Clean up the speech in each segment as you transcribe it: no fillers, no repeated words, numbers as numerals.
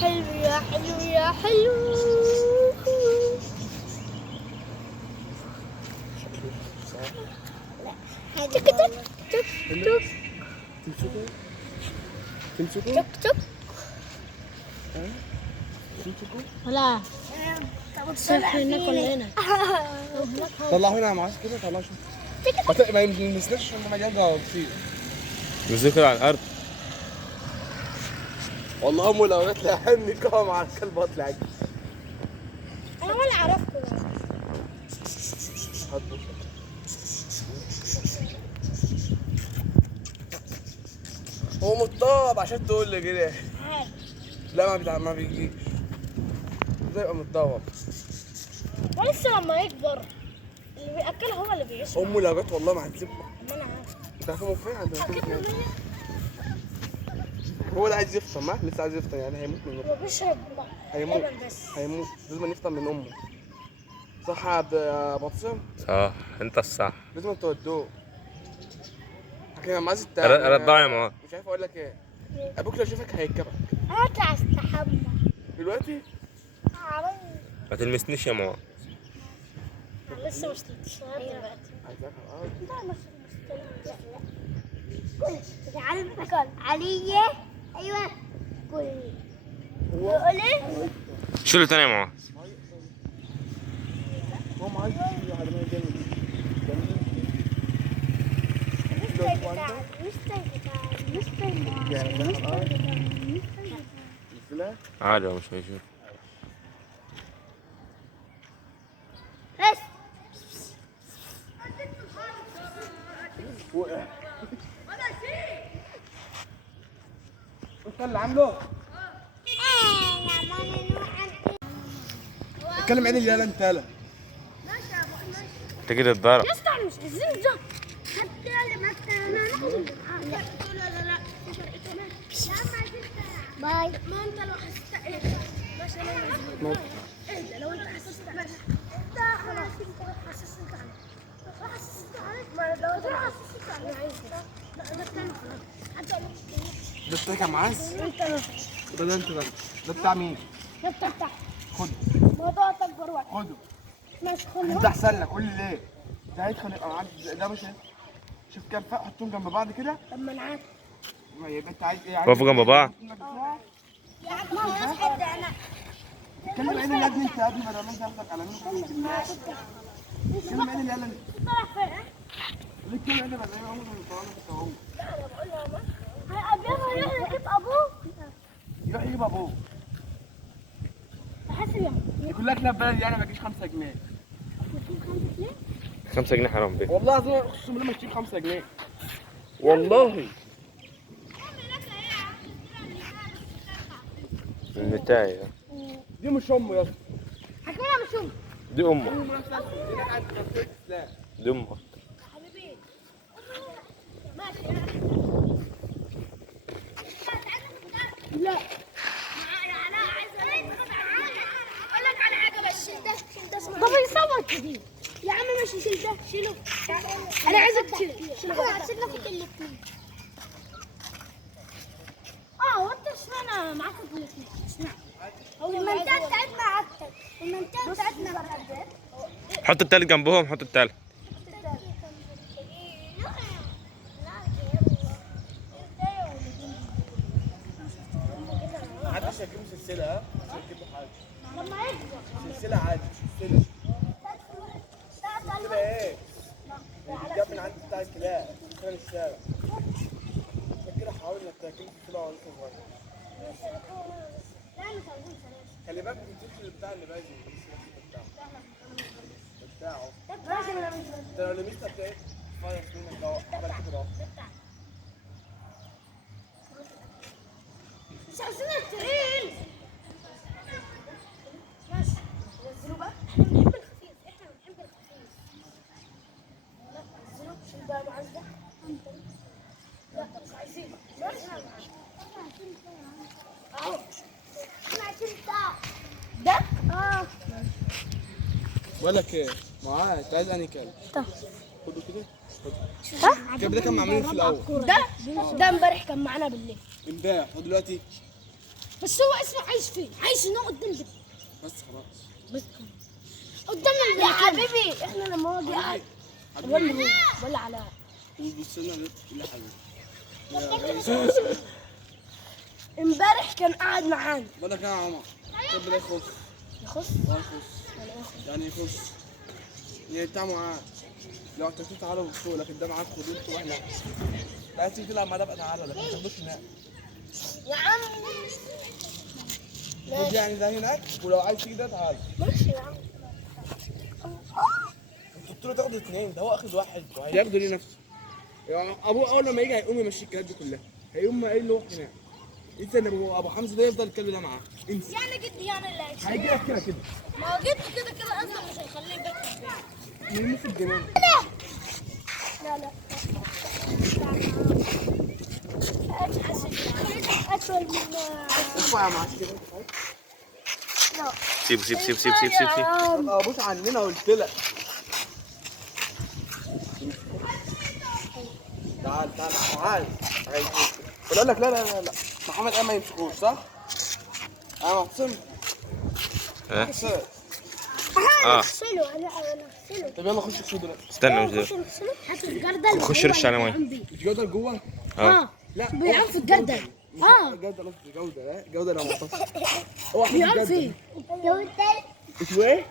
حلو يا حلو يا حلو. تك تك تك تك. تمسكوا تك تك. تمسكوا لا صح هناك ولا هنا؟ طلعوا هنا يا معاذ كده، طلعوا شوف ما يلمسناش عشان ده مليان غوصير. نزلوا على الارض. والله امه لو جت لي حمني كده مع الكلب اطلع اجري. انا ولا عرفته. هات بوسه. هو متطاب عشان تقول لي كده. لا ما بيجيش. ده يبقى متطوب. ولسه لما يكبر اللي بياكله هو اللي بيعيش. امه لو جت والله ما هتسيبه. ما انا عارف. انت عارف امه فين؟ عند اكيد مكان. مني. هو اللي عايز يفطر، ما لسه عايز يفطر يعني هيموت من هو بيشرب هيموت لبن بس. هيموت لازم يفطر من امه. صح يا بطسم؟ صح، انت الصح. لازم تودوه. لكن لما عايز رضعه يا معاذ. مش عارف اقول لك ايه. ابوك لو شافك هيركبك. هطلع استحمى. دلوقتي ما تلمسنيش يا معاذ. لسه مش لغايه دلوقتي. عايزك على الارض. لا مش تعالي ناكل عليا. ايوه كل قولي شيله تاني يا معاذ. هو ما عايز يجي على ما جامد. عادي هو مش هيشوف. بس وقع. انت اللي عامله؟ اتكلم عين اليالا انت يالا. انت كده اتضرب. يا اسطى مش عايزين ده. حتى لما باي. ما انت لو حسيت ايه ايه لو انت حسست انت خلاص انت حسست عليك. حسست عليك ما لو انت حسست عليك لا انا كان حتى ده بتاعك يا معاذ؟ ده انت ده بتاع مين؟ ده بتاعك. خد. موضوع اكبر واحد. خده. ماشي انت خد. احسن لك قول لي ليه؟ ده هيدخل يبقى معاك ده مش شوف كام فرق حطهم جنب بعض كده. طب ما انا عارف. ما يبقى انت عايز ايه؟ عايز وقفوا جنب بعض. يا عم ما ابدا انا. اتكلم عين اليد انت يا ابني بدل ما انت قصدك على مين بالله. اتكلم عين اليد انت. طلع فين؟ ليه اتكلم عين بدل ما هو متطور في التوهو. انا بقول له ما هيقابلها يروح يجيب ابوه. يروح يجيب ابوه. بحس يعني يقول لك لا بلدي انا ما اجيش 5 جنيه. 5 جنيه حرام بيه. والله العظيم اقسم بالله ما تجيب 5 جنيه. والله. النتاية دي مش امه يا اسطى. حكينا مش هم. دي امك. امه نفس دي كانت عند منطقه الاسلام. دي امك. حبيبي ماشي. لا انا عايز اقول لك على حاجه بس شيل ده اسمه ده بيصور كتير يا عم. ماشي شيل ده شيله. انا عايزك تشيله. هتسيبنا فيك الاثنين. وانت اشمعنى معاك الاثنين؟ اشمعنى؟ المنطقه بتاعتنا اكتر. المنطقه بتاعتنا بقى. حط التالت جنبهم، حط التالت. محدش هيجيب سلسله ها؟ مش هيجيب له حاجه. لما يكبر سلسله عادي سلسله. سلسله ايه؟ جاب من عند بتاع الكلاب كان الشارع. عشان كده حاول انك تاكل سلسله وانت صغير. خلي بالك ما تنسيش بتاع اللي باجي بتاعه. انت لو لمست هتلاقي فاير منك اهو عمل كده اهو. مش عايزين التقيل. ماشي نزلوا بقى. احنا بنحب الخفيف. لا نزلوا شيل بقى معاذ ده. لا مش عايزين. اهو احنا عايزين ده. بقول لك ايه؟ معاه انت عايز انهي كلب؟ ده خده كده. الكلب ده كان معمول في الاول. ده امبارح كان معانا بالليل. امبارح ودلوقتي بس هو اسمه عايش فين؟ عايش هنا قدام بيتنا. بس خلاص. بس قدام يا حبيبي احنا لما هو قاعد ولا هو ولا علاء بص لنا لا حبيبي. امبارح كان قاعد معانا. بقول لك يا عمر كبر يخص. يخص؟ يعني يخص. يعني بتاع معاه. لو احتجتوا تعالوا بفوق لكن ده معاك خدوه انتوا واحنا. لا تيجي تلعب مع ده بقى تعالى لكن ما تاخدوش هناك. يا عم خد يعني ده هناك ولو عايز تيجي ده تعالى. ماشي يا عم. انتوا قلت له تاخدوا اثنين ده هو اخد واحد ياخده ليه نفسه. يعني ابوه اول لما يجي هيقوم يمشي الكلاب دي كلها. هيقوم قايل له روح هناك. انت ان ابو حمزه ده يفضل الكلب ده معاه. انسى. يعني جدي يعني اللي هيشيل. هيجي لك كده كده. ما هو جدي كده كده اصلا مش هيخليه يبات في البيت. من نص الجنان. لا لا أطول من ارفع يا معاش كده. لا سيب سيب سيب سيب سيب سيب سيب. ابوس عننا قلت لك. تعال تعال تعال. بقول لك لا لا لا لا محمد ما يمسكوش صح؟ محسن. محسن. اغسله انا اغسله. طب يلا خش اغسله دلوقتي. استنى مش ده. هات الجردل. خش رش على ميه. مش جودة جوه؟ لا بيعوم في الجردل. جودة لا مش جودة لا جودة لو متصل. اوعى بيعوم فيه. اسمه ايه؟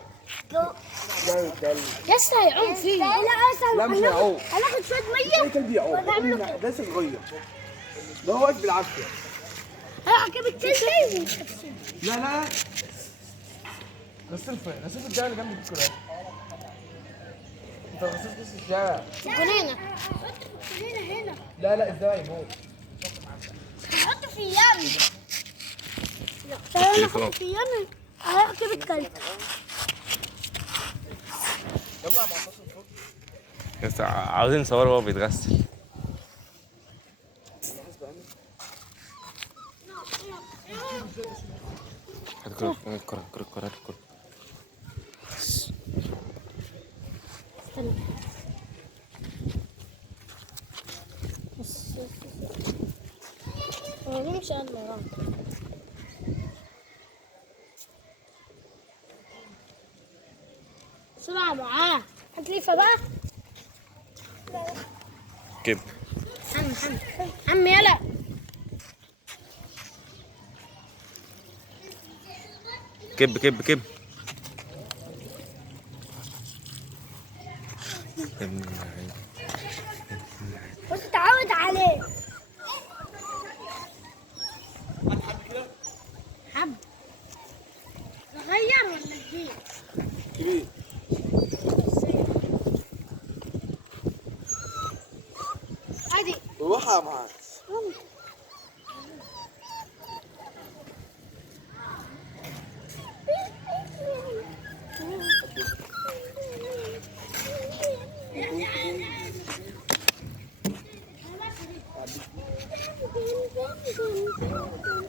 جودة. لسه هيعوم فيه. لا اصلا لا مش هيعوم. هناخد شويه ميه. ايه كلب يعوم؟ ده لسه صغير. ده هو واقف بالعافية. هركب الكلب. لا لا غسل فين؟ غسل الجاي اللي جنب الكلاب. انت غسلت نص الشارع. جنينه. هنا. لا لا ازاي يموت؟ هحط في يمي. لا انا هحط في يمي. هركب الكلب. يلا يا معتصم فوق. بس عاوزين نصور وهو بيتغسل. هات الكرة الكرة الكرة هات الكرة. استنى. هو بيمشي على الغلط. بسرعة معاه. هتليفة بقى. كب. عم يلا. كب كب كب. بس تعود عليه. حب. نغير ولا نجيب؟ كبير. عادي. روحها معاك.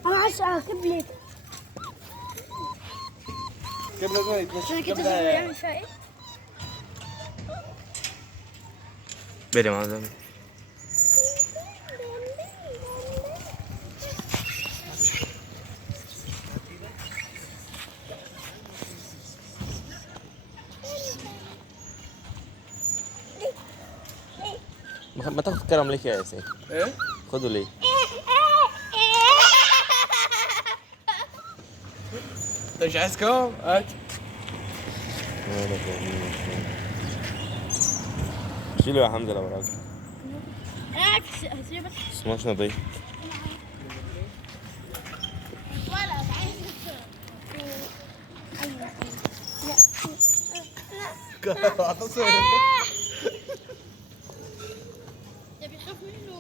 أنا عايز أركب لي. كيف لازم يتمشى؟ أنا كده يعمل فيها إيه؟ بيري ما زال. ما تاخد الكرم ليك يا ياسين؟ ايه؟ خده ليه؟ انت مش عايز كام؟ هات. شيله يا حمزة لو راجل. أنا هسيبك. بس مش نضيف. ولا عايز. معتصم. ده بيخاف منه.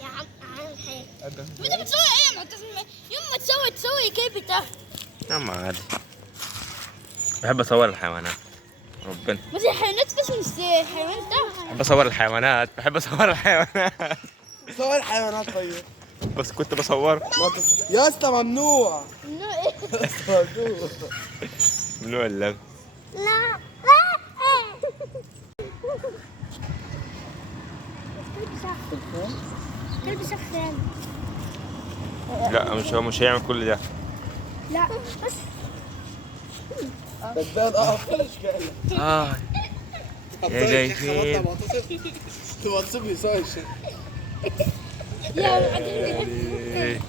يا عم عامل حاجة. انت انت بتسوي ايه يا معتصم؟ يوم ما تسوي كيف بتاعك. يا عم عادي. بحب اصور الحيوانات. ربنا. بس الحيوانات بس مش الحيوان ده. بحب اصور الحيوانات. بحب اصور الحيوانات. صور الحيوانات طيب. بس كنت بصور. يا اسطى ممنوع. ممنوع ايه؟ يا اسطى ممنوع. ممنوع اللعب. لا كلب سخان. لا مش هيعمل كل ده. لا بس بدال اشكال يا جايين. توصف لي صاير يا معلم.